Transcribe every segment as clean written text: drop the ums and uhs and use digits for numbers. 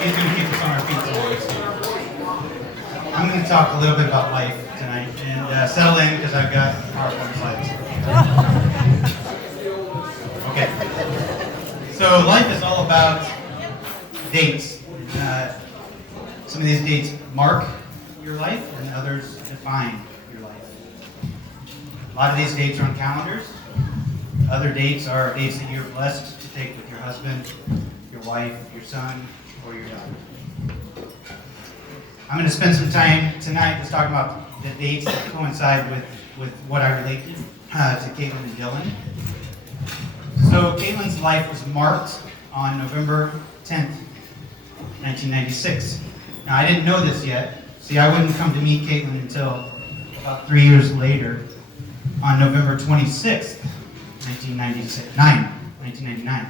He's going to keep us on our feet tonight. I'm going to talk a little bit about life tonight, and settle in because I've got PowerPoint slides. Okay. So life is all about dates. Some of these dates mark your life, and others define your life. A lot of these dates are on calendars. Other dates are dates that you're blessed to take with your husband, your wife, your son, or your daughter. I'm going to spend some time tonight just talking about the dates that coincide with what I relate to Caitlin and Dylan. So Caitlin's life was marked on November 10th, 1996. Now I didn't know this yet. See, I wouldn't come to meet Caitlin until about 3 years later on November 26th, 1999.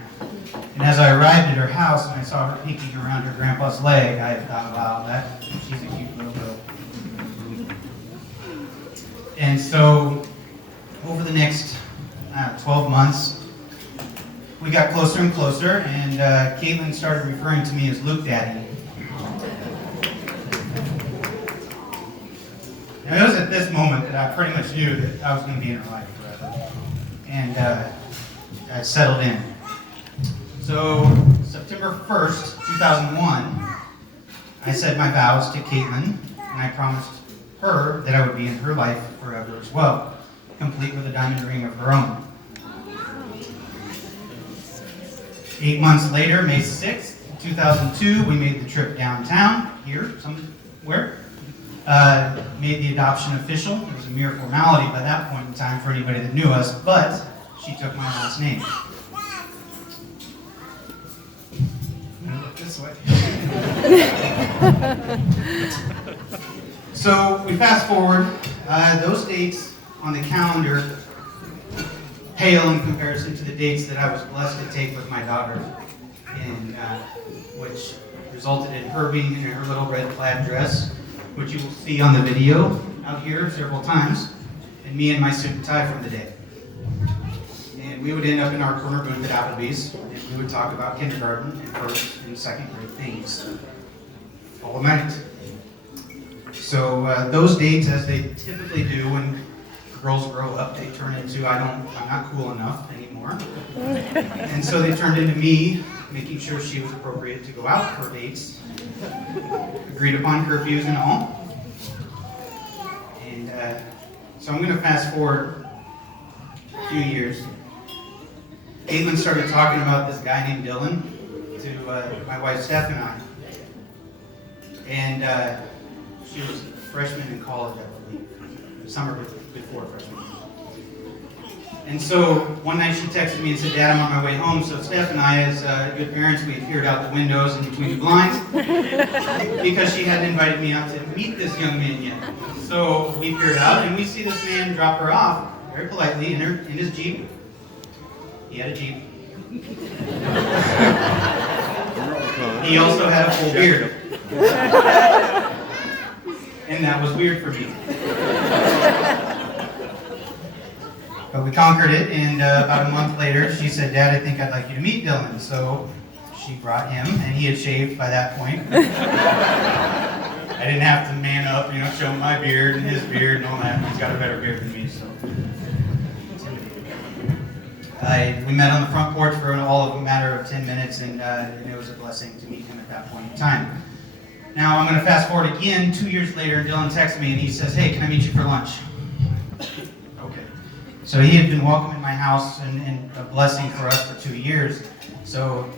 And as I arrived at her house and I saw her peeking around her grandpa's leg, I thought, wow, she's a cute little girl. And so, over the next 12 months, we got closer and closer, and Caitlin started referring to me as Luke Daddy. Now, it was at this moment that I pretty much knew that I was going to be in her life forever. And I settled in. So, September 1st, 2001, I said my vows to Caitlin, and I promised her that I would be in her life forever as well, complete with a diamond ring of her own. 8 months later, May 6th, 2002, we made the trip downtown, here, somewhere. Made the adoption official. It was a mere formality by that point in time for anybody that knew us, but she took my last name. I'm going to look this way. So we fast forward. Those dates on the calendar pale in comparison to the dates that I was blessed to take with my daughter, and which resulted in her being in her little red plaid dress, which you will see on the video out here several times, and me in my suit and tie from the day. And we would end up in our corner booth at Applebee's, and we would talk about kindergarten and first and second grade things all night. So those dates, as they typically do when girls grow up, they turn into I'm not cool enough anymore. And so they turned into me making sure she was appropriate to go out for dates, agreed upon curfews and all. And so I'm going to fast forward a few years. Caitlin started talking about this guy named Dylan to my wife Steph and I. And she was a freshman in college, I believe, the summer before freshman. And so one night she texted me and said, "Dad, I'm on my way home." So Steph and I, as good parents, we peered out the windows and between the blinds because she hadn't invited me out to meet this young man yet. So we peered out and we see this man drop her off very politely in his Jeep. He had a Jeep. He also had a full beard. And that was weird for me. But we conquered it, and about a month later, she said, "Dad, I think I'd like you to meet Dylan." So she brought him, and he had shaved by that point. I didn't have to man up, show him my beard and his beard and all that. He's got a better beard than me, so. We met on the front porch for all of a matter of 10 minutes, and it was a blessing to meet him at that point in time. Now, I'm going to fast forward again 2 years later, and Dylan texts me, and he says, "Hey, can I meet you for lunch?" Okay. So he had been welcome in my house and a blessing for us for 2 years, so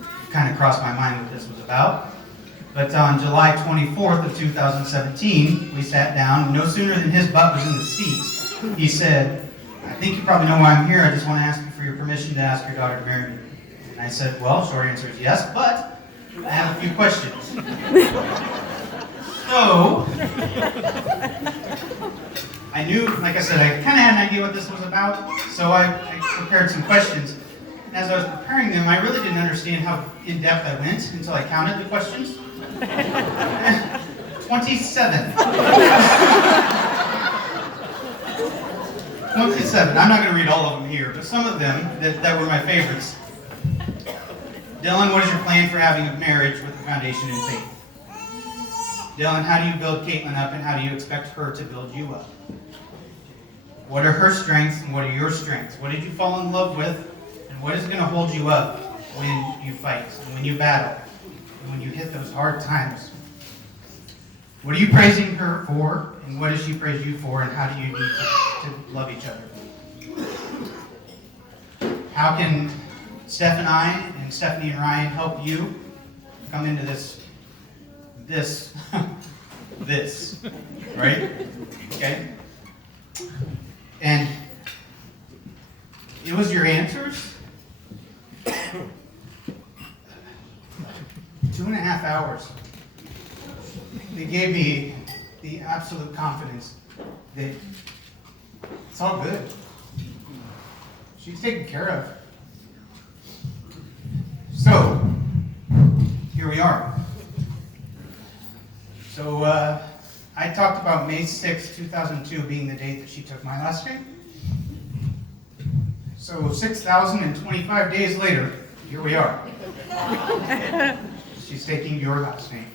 it kind of crossed my mind what this was about. But on July 24th of 2017, we sat down. No sooner than his butt was in the seat, he said, "I think you probably know why I'm here. I just want to ask you for your permission to ask your daughter to marry me." And I said, "Well, short answer is yes, but I have a few questions." So, I knew, like I said, I kind of had an idea what this was about, so I prepared some questions. And as I was preparing them, I really didn't understand how in-depth I went until I counted the questions. 27. 27. I'm not going to read all of them here, but some of them that were my favorites. Dylan, what is your plan for having a marriage with a foundation in faith? Dylan, how do you build Caitlin up and how do you expect her to build you up? What are her strengths and what are your strengths? What did you fall in love with and what is going to hold you up when you fight and when you battle and when you hit those hard times? What are you praising her for and what does she praise you for and how do you need to love each other? How can Steph and I and Stephanie and Ryan help you come into this, right? Okay? And it was your answers. 2.5 hours. They gave me the absolute confidence that it's all good. She's taken care of. So, here we are. So, I talked about May 6, 2002 being the date that she took my last name. So, 6,025 days later, here we are. She's taking your last name.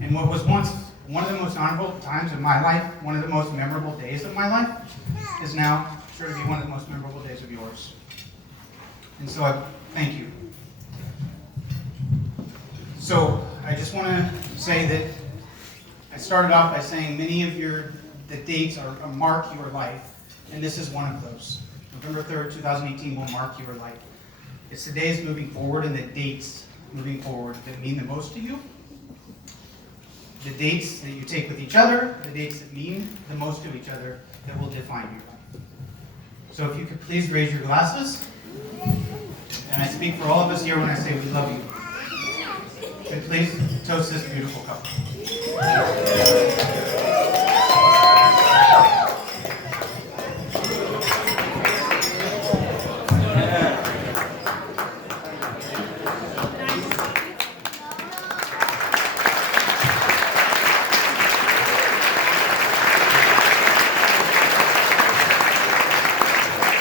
And what was once one of the most honorable times of my life, one of the most memorable days of my life, is now sure to be one of the most memorable days of yours. And so I thank you. So I just want to say that I started off by saying many of the dates are mark your life, and this is one of those. November 3rd, 2018 will mark your life. It's the days moving forward and the dates moving forward that mean the most to you. The dates that you take with each other, the dates that mean the most to each other, that will define your life. So if you could please raise your glasses, and I speak for all of us here when I say we love you. And please toast this beautiful couple.